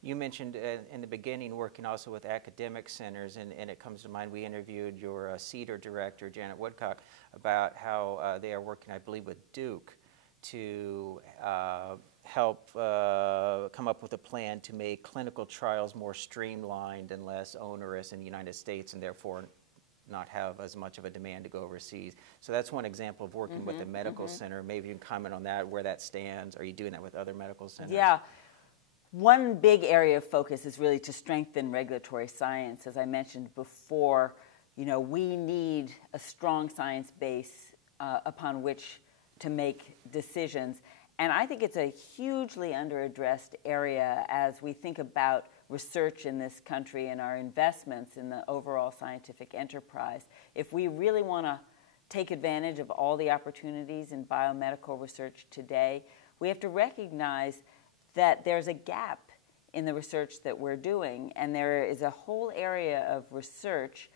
You mentioned in the beginning working also with academic centers, and it comes to mind, we interviewed your CEDAR director, Janet Woodcock, about how they are working, I believe, with Duke to help come up with a plan to make clinical trials more streamlined and less onerous in the United States, and therefore not have as much of a demand to go overseas. So that's one example of working with a medical center. Maybe you can comment on that, where that stands. Are you doing that with other medical centers? Yeah. One big area of focus is really to strengthen regulatory science. As I mentioned before, we need a strong science base upon which to make decisions. And I think it's a hugely underaddressed area as we think about research in this country and our investments in the overall scientific enterprise. If we really want to take advantage of all the opportunities in biomedical research today, we have to recognize that there's a gap in the research that we're doing, and there is a whole area of research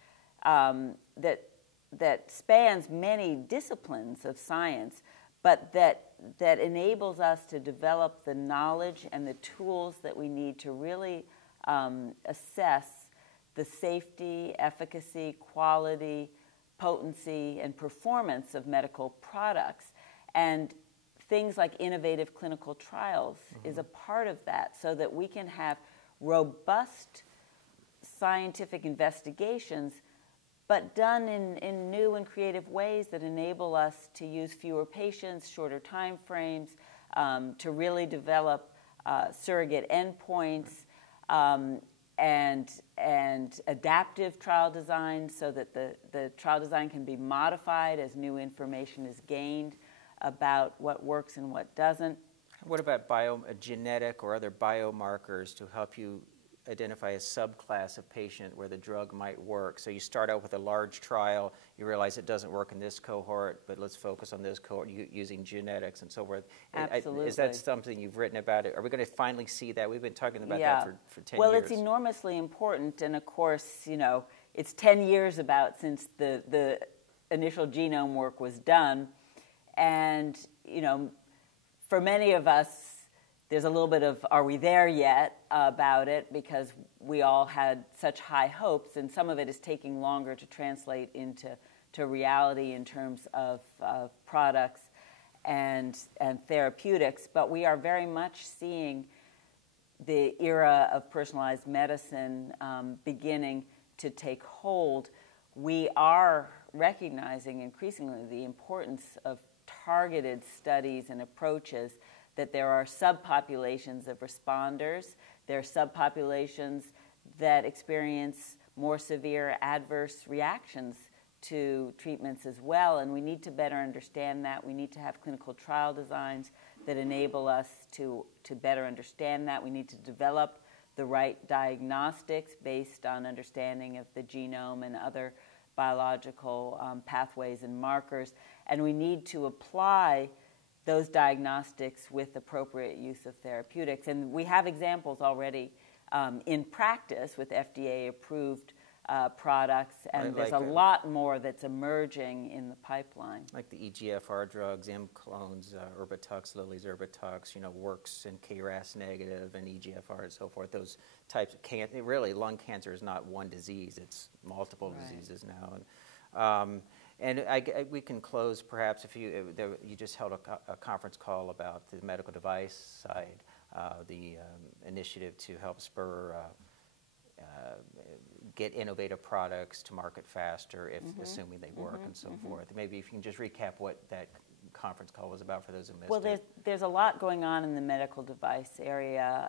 that spans many disciplines of science, but that enables us to develop the knowledge and the tools that we need to really assess the safety, efficacy, quality, potency, and performance of medical products. And things like innovative clinical trials is a part of that, so that we can have robust scientific investigations, but done in new and creative ways that enable us to use fewer patients, shorter time frames, to really develop surrogate endpoints, and adaptive trial design, so that the trial design can be modified as new information is gained about what works and what doesn't. What about genetic or other biomarkers to help you identify a subclass of patient where the drug might work? So you start out with a large trial, you realize it doesn't work in this cohort, but let's focus on this cohort using genetics and so forth. Absolutely. Is that something you've written about? Are we going to finally see that? We've been talking about that for 10 years. Well, it's enormously important, and of course, it's 10 years since the initial genome work was done. And, for many of us, there's a little bit of, are we there yet about it, because we all had such high hopes, and some of it is taking longer to translate into reality in terms of products and therapeutics. But we are very much seeing the era of personalized medicine beginning to take hold. We are recognizing increasingly the importance of targeted studies and approaches, that there are subpopulations of responders, there are subpopulations that experience more severe adverse reactions to treatments as well, and we need to better understand that. We need to have clinical trial designs that enable us to better understand that. We need to develop the right diagnostics based on understanding of the genome and other biological pathways and markers, and we need to apply those diagnostics with appropriate use of therapeutics. And we have examples already in practice with FDA-approved products, and there's a lot more that's emerging in the pipeline. Like the EGFR drugs, M-clones, Erbitux, Lilly's Erbitux, works in KRAS negative and EGFR and so forth. Those types of cancer, really, lung cancer is not one disease, it's multiple diseases now. And we can close perhaps if you just held a conference call about the medical device side, the initiative to help spur get innovative products to market faster, if assuming they work and so forth. Maybe if you can just recap what that conference call was about for those who missed it. Well, there's a lot going on in the medical device area.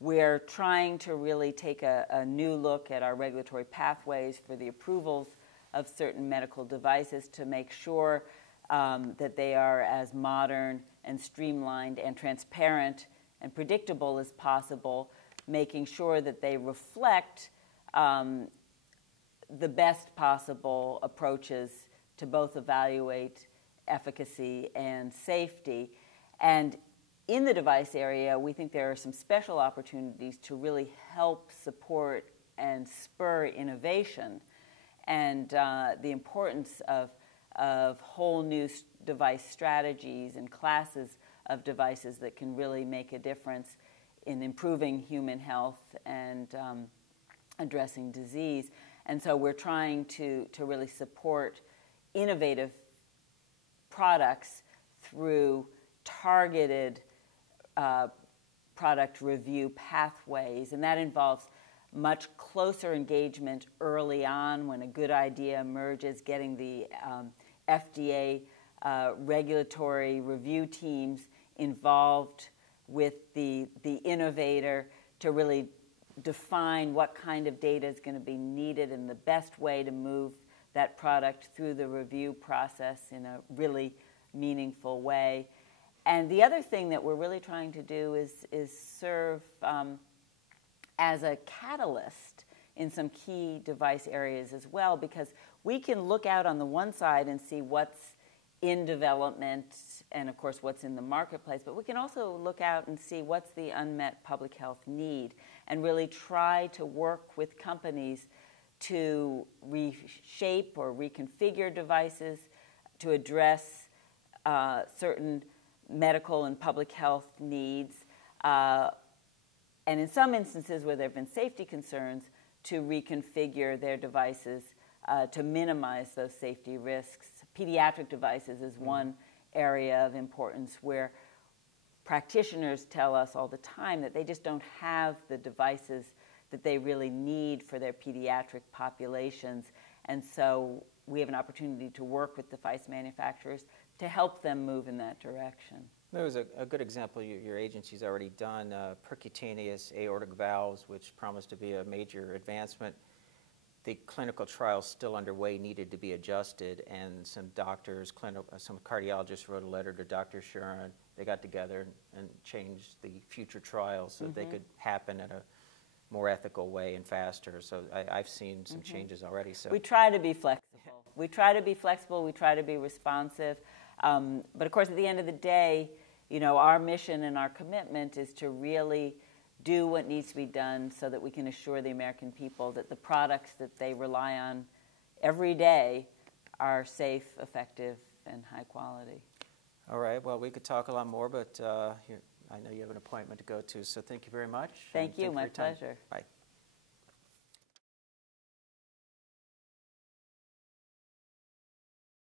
We're trying to really take a new look at our regulatory pathways for the approvals of certain medical devices to make sure that they are as modern and streamlined and transparent and predictable as possible, making sure that they reflect the best possible approaches to both evaluate efficacy and safety. And in the device area, we think there are some special opportunities to really help support and spur innovation, and the importance of whole new device strategies and classes of devices that can really make a difference in improving human health and addressing disease. And so we're trying to really support innovative products through targeted product review pathways, and that involves much closer engagement early on when a good idea emerges, getting the FDA regulatory review teams involved with the innovator to really define what kind of data is going to be needed and the best way to move that product through the review process in a really meaningful way. And the other thing that we're really trying to do is serve as a catalyst in some key device areas as well, because we can look out on the one side and see what's in development and, of course, what's in the marketplace, but we can also look out and see what's the unmet public health need and really try to work with companies to reshape or reconfigure devices to address certain medical and public health needs, and in some instances where there have been safety concerns, to reconfigure their devices to minimize those safety risks. Pediatric devices is one area of importance where practitioners tell us all the time that they just don't have the devices that they really need for their pediatric populations. And so we have an opportunity to work with device manufacturers to help them move in that direction. There was a good example your agency's already done, percutaneous aortic valves, which promised to be a major advancement. The clinical trial still underway needed to be adjusted, and some doctors, some cardiologists wrote a letter to Dr. Shuren. They got together and changed the future trials so that they could happen in a more ethical way and faster. So I've seen some changes already. So we try to be flexible. We try to be flexible. We try to be responsive. But of course, at the end of the day, our mission and our commitment is to really do what needs to be done so that we can assure the American people that the products that they rely on every day are safe, effective, and high quality. All right. Well, we could talk a lot more, but I know you have an appointment to go to, so thank you very much. Thank you. My pleasure. Bye.